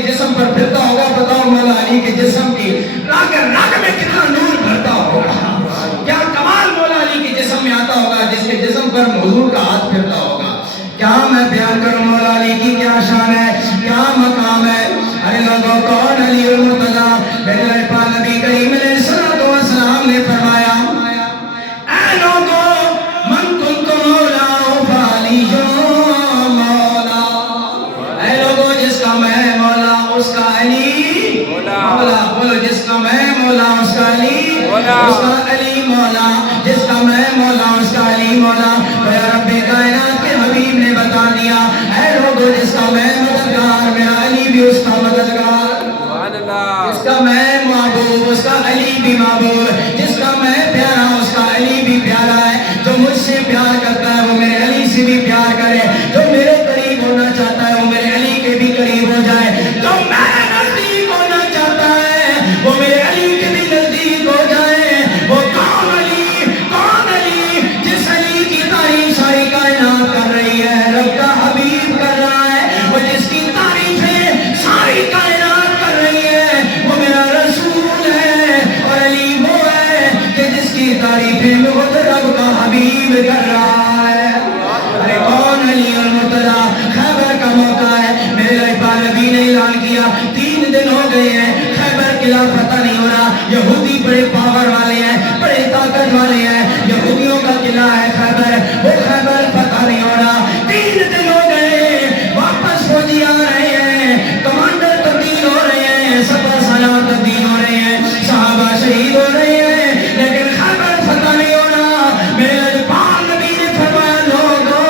کے جسم پر پھرتا ہوگا، بتاؤ مولا علی کے جسم کی رگ رگ میں کتنا نور بھرتا ہوگا، کیا کمال مولا علی کے جسم میں آتا ہوگا جس کے جسم پر حضور کا ہاتھ پھرتا ہوگا۔ کیا میں بیان کروں مولا علی کی کیا شان ہے، کیا مقام ہے۔ ارے لوگوں کون علی المرتضی، میرے پاک نبی کریم علیہ الصلوۃ والسلام نے فرمایا اے لوگوں من کنت مولا فعلی مولا، اے لوگوں جس کا میں مولا اس کا علی مولا، بولو جس کا میں مولا اس کا علی مولا، اس کا علی مولا، جس کا میں مولا اس کا علی مولا۔ تو یا رب کائنات کے حبیب نے بتا دیا اے لوگوں جس کا میں مددگار میرا علی بھی اس کا مددگار، جس کا میں محبوب اس کا علی بھی محبوب، جس کا میں پیارا اس کا علی بھی پیارا ہے۔ جو مجھ سے پیار کرتا ہے وہ میرے علی سے بھی پیار کرے، جو میرے قریب ہونا چاہتا ہے وہ میرے علی کے بھی قریب ہو جائے، جو میرے نزدیک ہونا چاہتا ہے وہ میرے علی کے بھی نزدیک ہو جائے۔ وہ کون علی جس علی کی تعریف ساری کائنات کر رہی ہے، رب کا حبیب کر رہا ہے، وہ جس کی تعریفیں ساری کائنات کر رہی ہے وہ میرا رسول ہے، اور علی وہ ہے کہ جس کی تعریفیں خود رب کا حبیب کر رہا ہے۔ ارے کون علی المرتضی، خیبر کا موقع ہے، میرے پاک نبی نے اعلان کیا 3 دن ہو گئے ہیں خیبر قلعہ فتح نہیں ہو رہا، یہودی بڑے پاور والے ہیں، بڑے طاقت والے ہیں، یہودیوں کا قلعہ ہے خیبر، وہ خیبر فتح نہیں ہو رہا۔ 3 دن ہو گئے، واپس فوجی آ رہے ہیں، کمانڈر تبدیل ہو رہے ہیں، سپہ سالار تبدیل ہو رہے ہیں، صحابہ شہید ہو رہے ہیں، لیکن خیبر فتح نہیں ہو رہا۔ میرے پاک نبی نے فرمایا لوگوں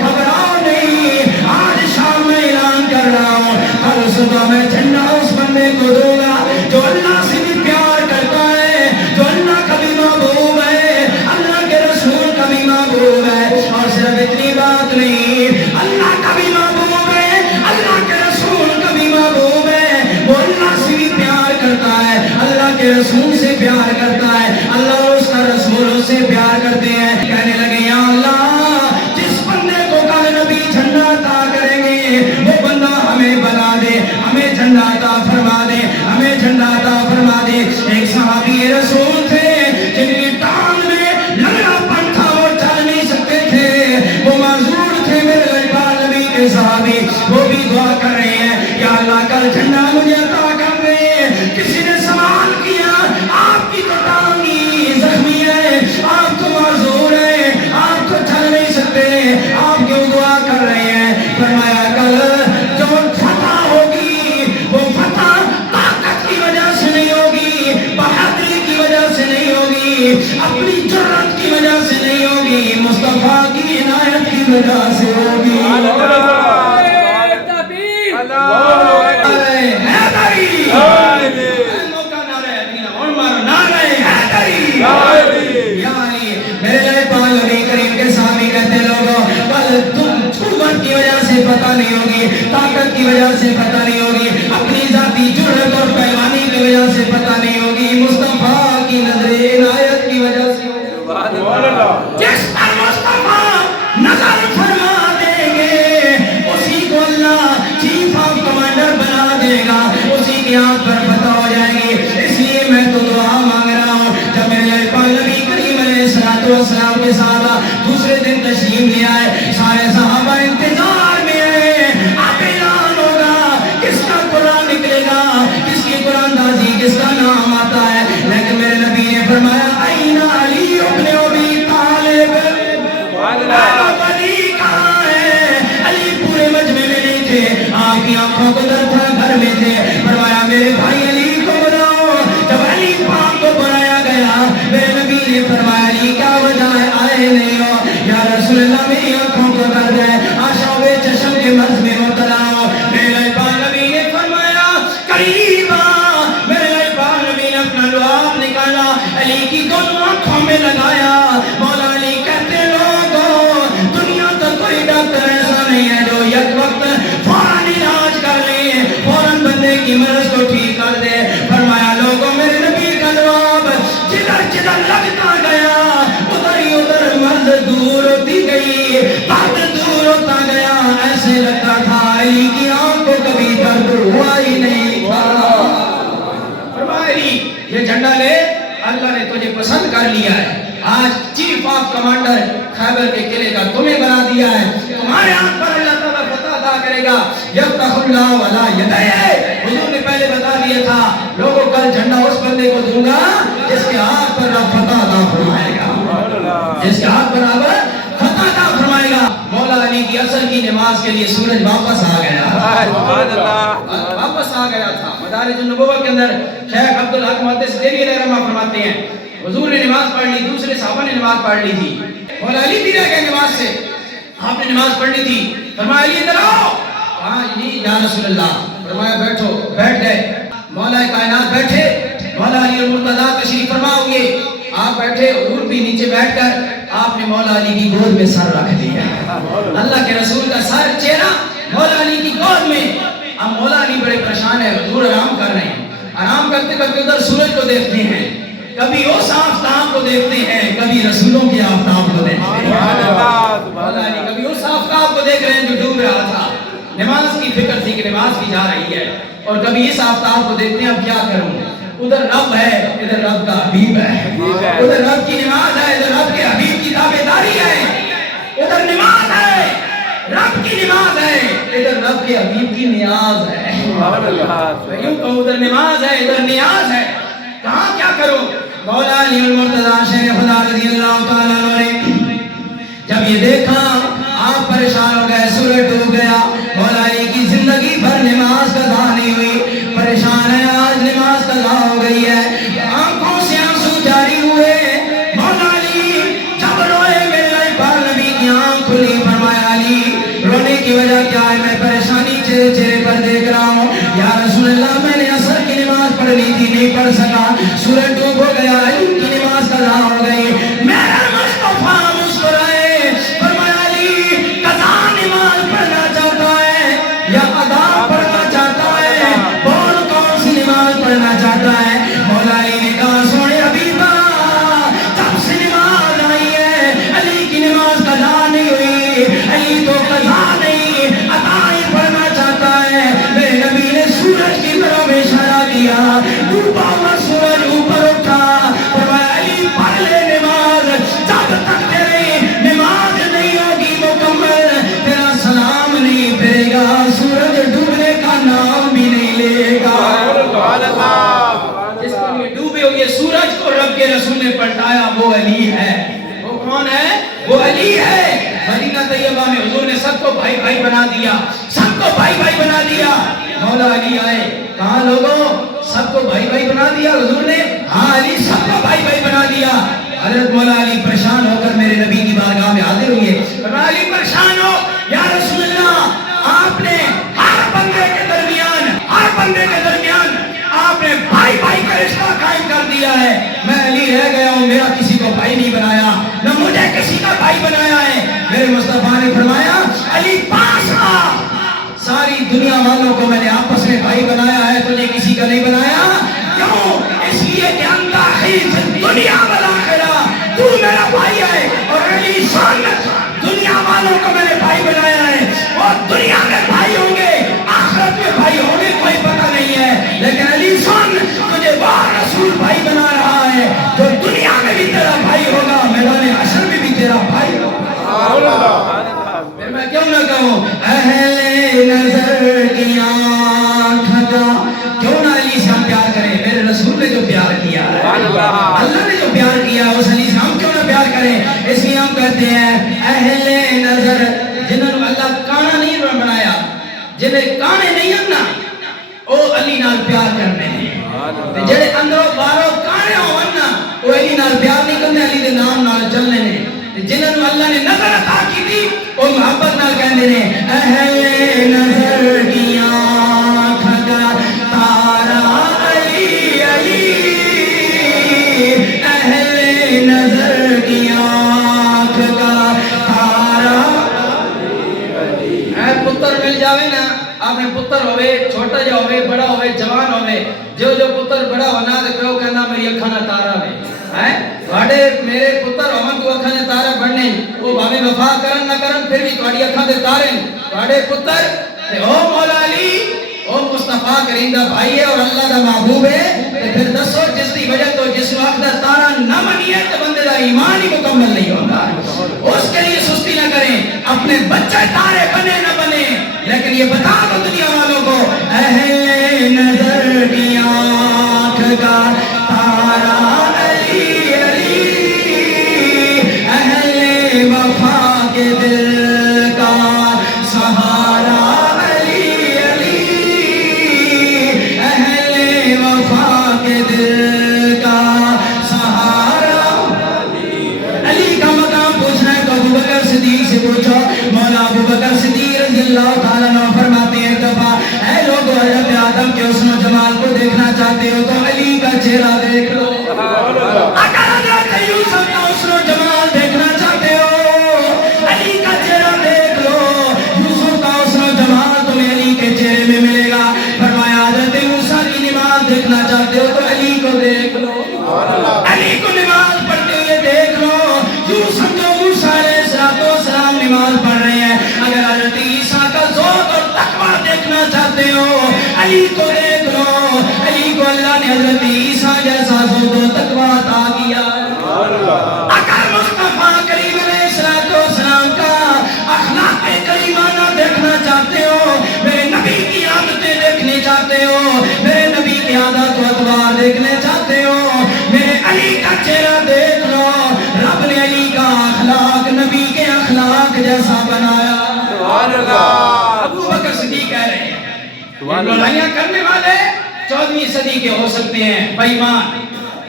گھبراؤ نہیں، آج شام میں اعلان کر رہا ہوں، کل صبح میں جھنڈا اس بندے کو دوں گا جو اللہ سے بھی پیار کرتا ہے، جو اللہ کا بھی محبوب ہے، اللہ کے رسول کا بھی محبوب ہے، اور صرف اتنی بات نہیں، اللہ کا بھی محبوب ہے، اللہ کے رسول کا بھی محبوب ہے، وہ اللہ سے بھی پیار کرتا ہے، اللہ کے رسول سے پیار کرتا ہے، اللہ اور اس کا رسول اس سے پیار کرتے ہیں۔ کہنے لگے یا اللہ جس بندے کو کل نبی جھنڈا عطا کریں گے وہ بندہ ہمیں بنا دے، ہمیں جھنڈا عطا فرما دے، ہمیں جھنڈا عطا فرما دے۔ ایک صحابی رسول تھے جن کی ٹانگ میں لگڑا پن تھا، وہ چل نہیں سکتے تھے، وہ معذور تھے، میرے پاک نبی کے صحابی، وہ بھی دعا کر رہے ہیں یا اللہ کل جھنڈا مجھے عطا کر دے۔ کسی نے سوال کیا آپ کی تو ٹانگی زخمی ہے، آپ تو معذور ہیں، آپ تو چل نہیں سکتے، آپ کیوں دعا کر رہے ہیں؟ فرمایا کل جو فتح ہوگی وہ فتح طاقت کی وجہ سے نہیں ہوگی، بہادری کی وجہ سے نہیں ہوگی، اپنی جرأت کی وجہ سے نہیں ہوگی، مصطفیٰ کی عنایت کی وجہ سے ہوگی۔ میرے پاک نبی کریم کے سامنے کہتے لوگوں کل تم قوت کی وجہ سے پتہ نہیں ہوگی، طاقت کی وجہ سے پتہ نہیں ہوگی، اپنی ذاتی جرأت اور پیمانی کی وجہ سے پتہ نہیں ہوگی، مصطفیٰ کی نظر عنایت کی وجہ سے ہوگی۔ جس پر مصطفیٰ نظر فرما دیں گے اسی کو اللہ چیف آف کمانڈر بنا دے گا، اسی کی آنکھ پر پتہ ہو جائے گی۔ اس لیے میں تو دعا مانگ رہا ہوں جب میرے پاک نبی کریم علیہ السلام کے صحابہ دوسرے دن تشریف لے آئے، سارے صحابہ انتظار میں ہیں، اب اعلان ہوگا کس کا قرآن نکلے گا، کس کی قرآن دازی، کس کا نام آتا ہے، لیکن میرے نبی نے فرمایا این علی ابن ابی طالب، علی کہاں ہے؟ علی پورے مجمع میں نہیں تھے، آپ کی آنکھوں کو در تھا، گھر میں تھے۔ فرمایا میرے بھائی علی کو بلاؤ۔ جب علی پاک کو بلایا گیا میرے نبی نے فرمایا علی کیا وجہ ہے آئے نہیں ہو؟ یا رسول اللہ میری آنکھوں کو درد ہے، آشاب چشم کے مرض میں مبتلا ہو۔ میرے پاک نبی نے فرمایا قریب آ۔ میرے پاک نبی نے اپنا لعاب نکالا، علی کی دونوں آنکھوں میں لگایا۔ مولا علی کہتے لوگوں دنیا کا کوئی ڈاکٹر ایسا نہیں ہے جو یک وقت فوراً علاج کر لے، فوراً بندے کی مرض کو ٹھیک کر دے۔ فرمایا لوگوں میرے نبی کا لعاب جدھر جدھر لگتا گیا ادھر ہی ادھر مرض دور ہوتی گئی، درد دور ہوتا گیا، ایسے لگتا کر لیا ہے, آج چیف آف کمانڈر خیبر کے قلعے کا تمہیں بنا دیا ہے, تمہارے ہاتھ پر اللہ تعالیٰ فتح عطا کرے گا. یفتح اللہ ولا یدیہ, حضور نے پہلے بتا دیا تھا لوگوں کل جھنڈا اس بندے کو دوں گا جس کے ہاتھ پر رب فتح عطا فرمائے گا, جس کے ہاتھ پر رب فتح عطا فرمائے گا. مولا علی کی عصر کی نماز کے لیے سورج واپس آ گیا, واپس آ گیا تھا. مدارج النبوہ کے اندر شیخ عبدالحق محدث دہلوی علیہ رحمہ فرماتے ہیں حضور نے نماز پڑھ لی, دوسرے صحابہ نے نماز پڑھ لی تھی, مولا علی بھی رہ گئے نماز سے, آپ نے نماز پڑھنی تھی, فرمایا علی ادھر آؤ, کہا جی یا رسول اللہ, فرمایا بیٹھو, بیٹھ گئے. مولا کائنات بیٹھے, مولا علی المرتضیٰ تشریف فرما ہوئے, آپ بیٹھے, حضور بھی نیچے بیٹھ کر آپ نے مولا علی کی گود میں سر رکھ دیا. اللہ کے رسول کا سر, چہرہ مولا علی کی گود میں. اب مولا علی بڑے پریشان ہے, حضور آرام کر رہے ہیں, آرام کرتے کرتے ادھر سورج کو دیکھتے ہیں, کبھی اس آفتاب کو دیکھتے ہیں, کبھی رسولوں کے آفتاب کو دیکھتے ہیں. مولا علی کبھی اس آفتاب کو دیکھ رہے ہیں جو ڈوب رہا تھا, نماز کی فکر تھی کہ نماز کی جا رہی ہے, اور کبھی اس آفتاب کو دیکھتے ہیں اب کیا کروں, ادھر رب ہے, ادھر رب کا حبیب ہے, ادھر رب کی نماز ہے, ادھر رب کے حبیب کی تابعداری ہے, ادھر نماز ہے, رب کی نماز ہے, ادھر رب کے حبیب کی نیاز ہے. یوں کہوں ادھر نماز ہے, ادھر نیاز ہے, کہاں کیا کروں. مولا علی المرتضیٰ شیخ خدا رضی اللہ تعالیٰ عنہ نے جب یہ دیکھا آپ پریشان ہو گئے, سورج ڈوب گیا, مولا علی کی زندگی بھر نماز قضا نہیں ہوئی, پریشان ہے, آج نماز قضا ہو گئی ہے, آنکھوں سے آنسو جاری ہوئے. مولا علی جب روئے, میرے پاک نبی کی آنکھ کھلی, فرمایا علی رونے کی وجہ کیا ہے, میں پریشانی چہرے پر دیکھ رہا ہوں. یا رسول اللہ میں نے عصر کی نماز پڑھنی تھی, نہیں پڑھ سکا, سورج ڈوب ہو گیا, علی کی نماز قضا ہو گئی. میرا مصطفیٰ مسکرائے, فرمایا علی قضا نماز پڑھنا چاہتا ہے یا ادا پڑھنا چاہتا ہے, بول کون سی نماز پڑھنا چاہتا ہے. مولا علی نے کہا سونے حبیبا, جب سے نماز آئی ہے علی کی نماز قضا نہیں ہوئی, علی تو قضا نہیں ادا ہی پڑھنا چاہتا ہے. میرے نبی نے سورج کی طرف اشارہ کیا, ڈوبا ہوا سورج اوپر اٹھا, فرمایا علی پڑھ لے نماز, جب تک تیری نماز نہیں ہوگی مکمل تیرا سلام نہیں پھرے گا, سورج ڈوبنے کا نام بھی نہیں لے گا. جس کے لیے ڈوبے ہوئے سورج کو رب کے رسول نے پلٹایا وہ علی ہے. وہ کون ہے؟ وہ علی ہے. مدینہ طیبہ میں حضور نے سب کو بھائی بھائی بنا دیا, سب کو بھائی بھائی بنا دیا. مولا علی آئے, کہا لوگوں سب کو بھائی بھائی بنا دیا حضور نے, ہاں علی سب کو بھائی بھائی بنا دیا. حضرت مولا علی پریشان ہو کر میرے نبی کی بارگاہ میں حاضر ہوئے, فرمایا علی پریشان ہو, یا رسول اللہ آپ نے ہر بندے کے درمیان آپ نے بھائی بھائی کا رشتہ قائم کر دیا ہے. میں علی رہ گیا ہوں, میرا کسی کو بھائی نہیں بنایا, نہ مجھے کسی کا بھائی بنایا ہے. میرے مصطفیٰ نے فرمایا علی پاس آ, ساری دنیا والوں کو میں نے آپس میں بھائی بنایا ہے, تجھے کسی کا نہیں بنایا. کیوں؟ اس لیے کہ انتا حیث دنیا والآخرہ, تو میرا بھائی ہے, اور علی شان دنیا والوں کو میں نے بھائی بنایا ہے, اور دنیا میں بھائی ہوں گے, آخرت میں بھائی ہوں گے کوئی پتہ نہیں ہے, لیکن علی شان تجھے وہ رسول بھائی بنا رہا ہے جو دنیا میں بھی تیرا بھائی ہوگا, میدان حشر میں بھی تیرا بھائی ہوگا. پھر میں کیوں نہ کہوں اہل نظر کی آنکھ کا, کیوں نہ علی سے ہم پیار کریں. میرے رسول نے جو پیار کیا ہے, اللہ نے جو پیار کیا ہے, اس علی سے ہم کیوں نہ پیار کریں. اس لیے ہم کہتے ہیں اہل نظر, جنہوں نے اللہ کانا نہیں بنایا, جنہیں کانے نہیں ہونا, وہ علی نال پیار کرنے ہیں. جڑے اندروں باہروں کانے ہونا, وہ علی نال پیار نہیں کرنے, علی دے نام نال چلنے نے. جنہوں نے اللہ نے نظر عطا کی تھی وہ محبت نال کہندے نے اہل نظر کی آنکھ کا تارا علی علی, اہل نظر کی آنکھ کا تارا علی. اے پتر مل جاوے نا, آپ نے پتر ہوئے, چھوٹا جا ہوئے, بڑا ہوئے, جوان ہوئے, جو پتر بڑا ہونا تے پیو کہنا میری اکھاں دا تارا وے, تھوڑے میرے پتر ہون کو اکھاں دے تارے بننے, وہ بھاویں وفا کرن نہ کرن پھر بھی تھوڑی اکھاں دے تارے تھوڑے پتر. تے او مولا علی او مصطفیٰ کریم دا بھائی ہے اور اللہ دا محبوب ہے تے پھر دسو جس دی وجہ تو جس وقت دا تارا نہ منیے تے بندے دا ایمان ہی مکمل نہیں ہوتا. اس کے لیے سستی نہ کریں, اپنے بچے تارے بنے نہ بنے, لیکن یہ بتا دو دنیا والوں کو اہل نظر کی آنکھ کا تارا علی علی, اہل وفا کے دل کا سہارا علی علی, اہل وفا کے دل کا سہارا علی کا مقام پوچھنا ہے تو ابو بکر صدیق سے پوچھو. مولا ابو بکر صدیق رضی اللہ تعالیٰ عنہ فرماتے ہیں ایک دفعہ اے لوگو حضرت آدم کے حسن و جمال کو دیکھنا چاہتے ہو تو علی کا چہرہ دیکھ لو. اگر حضرت یوسف کا حسن و جمال دیکھنا چاہتے ہو علی کا چہرہ دیکھ لو. یوسف کا حسن و جمال تمہیں علی کے چہرے میں ملے گا. فرمایا حضرت موسیٰ کی نماز دیکھنا چاہتے ہو تو علی کو دیکھ لو, علی کو نماز پڑھتے ہوئے دیکھ لو. یوسف جو موسیٰ علیہ السلام نماز پڑھ رہے ہیں. اگر حضرت عیسیٰ کا ذوق اور تقویٰ دیکھنا چاہتے ہو علی کو دیکھ لو. علی کو اللہ نے حضرت عیسیٰ جیسا ذوق و تقویٰ عطا کیا. اگر مصطفیٰ کریم علیہ السلام کا اخلاق کریمانہ دیکھنا چاہتے ہو, میرے نبی کی عادتیں دیکھنے چاہتے ہو, میرے نبی کی عادت و اطوار دیکھنے چاہتے ہو, میرے علی کا چہرہ دیکھ لو. رب نے علی کا اخلاق نبی کے اخلاق جیسا بنایا. ابو بکر صدیق کہہ رہے ہیں لڑائیاں کرنے والے 14ویں صدی کے ہو سکتے ہیں بے ایمان,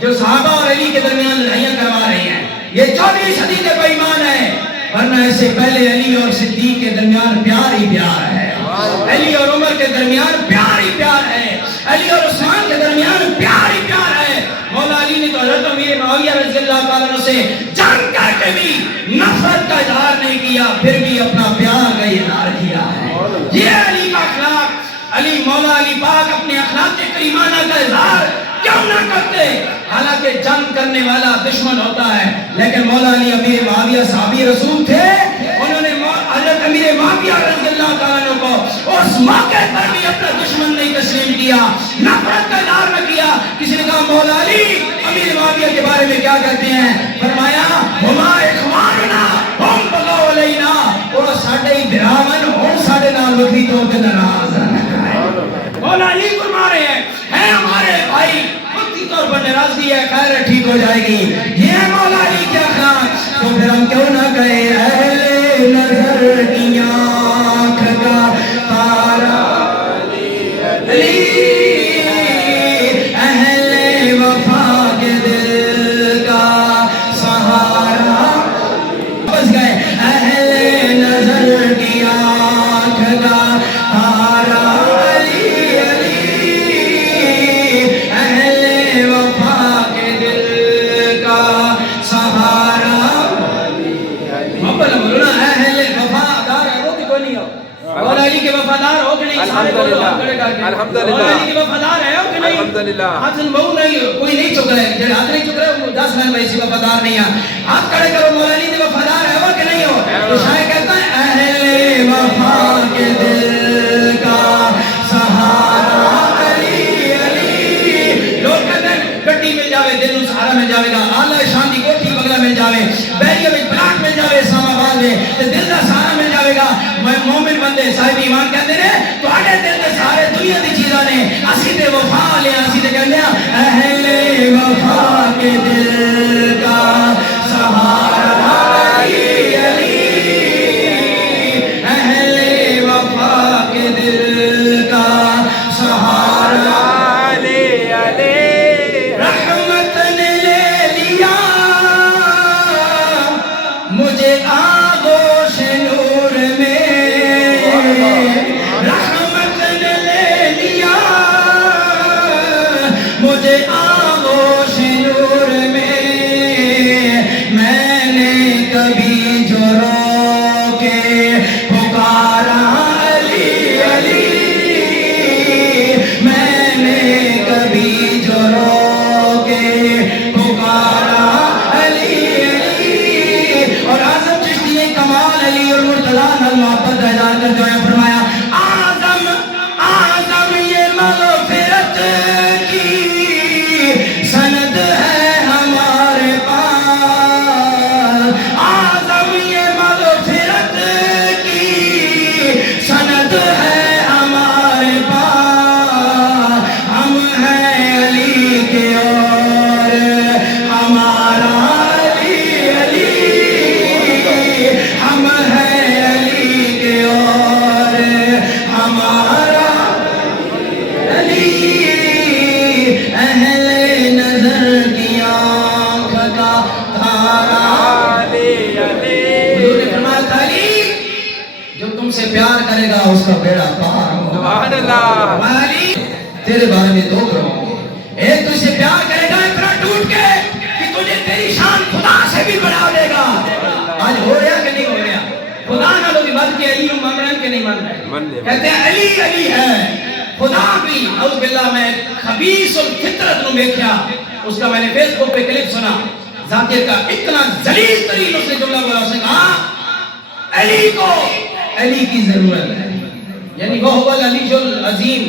جو صحابہ اور علی کے درمیان لڑائیاں کروا رہے ہیں یہ 14ویں صدی کے بے ایمان ہیں. ورنہ اس سے پہلے علی اور صدیق کے درمیان پیار ہی پیار ہے, علی اور عمر کے درمیان پیار ہی پیار ہے, علی اور عثمان کے درمیان پیار ہی پیار ہے. مولا علی نے تو حضرت امیر معاویہ رضی اللہ تعالیٰ عنہ سے جنگ کر کے بھی نفرت کا اظہار نہیں کیا, پھر بھی اپنا پیار کا اظہار کیا ہے. یہ علی کا اخلاق. علی مولا علی پاک اپنے اخلاق کریمانہ کا اظہار کیوں نہ کرتے؟ حالانکہ جنگ کرنے والا دشمن ہوتا ہے, لیکن مولا علی امیر معاویہ صحابی رسول تھے. انہوں نے حضرت امیر معاویہ رضی اللہ تعالیٰ عنہ کو اس موقع پر بھی اپنا دشمن نہیں تسلیم کیا, نفرت کا اظہار نہ کیا. کسی نے کہا مولا علی امیر معاویہ کے بارے میں کیا کہتے ہیں؟ فرمایا ہما اخواننا ہم بغوا علینا, وہ ساڈے ہی بھراون ہن ساڈے نال وکری طور تے ناراض ہیں. مولا علی فرما رہے ہیں ہمارے بھائی وقتی طور پر ناراضگی ہے, خیر ہے ٹھیک ہو جائے گی. یہ ہے مولا علی کے اخلاق. تو پھر ہم کیوں نہ کہیں اہل نظر کی آنکھ کا تارا علی, اہل وفا کے دل کا سہارا. بس گئے اہل نظر کی آنکھ کا تارا علی علی, اہل وفا کے دل کا سہارا. محبت مولانا اہل وفادار ہو کہ کوئی نہیں ہو؟ مولا علی کے وفادار ہو کہ نہیں؟ الحمدللہ. مولا علی کے وفادار ہے ہو کہ نہیں؟ الحمدللہ. ہاتھ بہو نہیں, کوئی نہیں چک رہے, جو ہاتھ نہیں چک رہے 10 میں بھائی سی وفادار نہیں ہے. ہاتھ کھڑے کرو, مولا علی کے وفادار ہے ہو کہ نہیں ہو؟ تو شاید کہتا ہے اہل وفا کے دل کا سہارا علی علی. لوگ کہتے ہیں گڈی مل جاوے دل سہارا مل جاوے گا, اعلی شان دی کوٹھی بنگلہ مل جاوے, بیریے میں پلاٹ مل جاوے اسلام آباد میں, دل کا سہارا مل جاوے گا. مومن بندے صاحب ایمان کہتے ہیں تو آگے دل کے سارے دنیا دی چیزاں نے, اسی تے وفا لیا, اسی تے کہتے ہیں اہل وفا کے دل کا سہارا علی علی, اہل وفا کے دل کا سہارا علی علی. رحمت نے لے لیا مجھے آغوش نور میں, رحمت نے لے لیا مجھے آغوش نور میں. میں نے کبھی جو رو کے پکارا علی علی, میں نے کبھی جو رو کے پکارا علی علی. اور اعظم چشتی کمال علی اور مرتضیٰ نال محبت کا اظہار کر جو ہے فرمایا اعظم تم سے پیار کرے گا اس کا بیڑا پار ہوگا. سبحان اللہ. علی تیرے بارے میں دو گروہ ہوں گے. ایک تجھ سے پیار کرے گا اتنا ٹوٹ کے کہ تجھے تیری شان خدا سے بھی بڑھا دے گا. آج ہو رہا کہ نہیں ہو رہا؟ خدا نہ لوگ بات کے علی مان رہے ہیں کہ نہیں مان رہے؟ کہتے ہیں علی علی ہے. خدا بھی اعوذ باللہ میں خبیث الفطرت نو دیکھیا. اس کا میں نے فیس بک پہ کلپ سنا. ذاکر کا اتنا ذلیل ترین اس نے جملہ بولا. اس نے کہا علی کو علی کی ضرورت ہے. یعنی وہ هو العلی العظیم.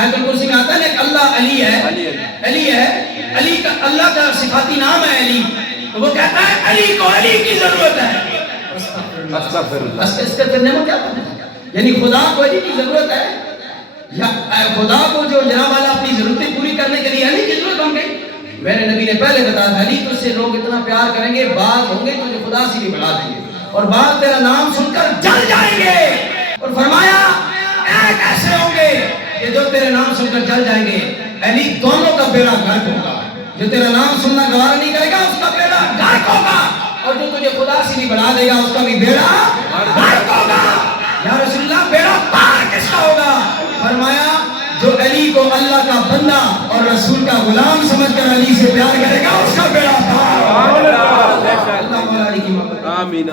آیت الکرسی میں آتا ہے نا کہ اللہ علی ہے. علی ہے. علی کا اللہ کا صفاتی نام ہے علی. تو وہ کہتا ہے علی کو علی کی ضرورت ہے. استغفر اللہ. اس کا ترجمہ کیا ہے؟ یعنی خدا کو علی کی ضرورت ہے. یا خدا کو جو جناب والا اپنی ضرورتیں پوری کرنے کے لیے علی کی ضرورت ہوں گے. میرے نبی نے پہلے بتایا تھا علی تجھ سے لوگ اتنا پیار کریں گے بعض ہوں گے تجھے خدا سے بھی بڑھا دیں گے اور بعض تیرا نام سن کر جل جائیں گے. اور فرمایا ایک ایسے ہوں گے کہ جو تیرے نام سن کر جل جائیں گے. علی دونوں کا بیڑا غرق ہوگا. جو تیرا نام سننا گوارا نہیں کرے گا اس کا بیڑا غرق ہوگا اور جو تجھے خدا سے بھی بڑھا دے گا اس کا بھی بیڑا غرق ہوگا. یا رسول اللہ بیڑا پار کس کا ہوگا؟ فرمایا جو علی کو اللہ کا بندہ اور رسول کا غلام سمجھ کر علی سے پیار کرے گا اس کا بیڑا پار. آمین.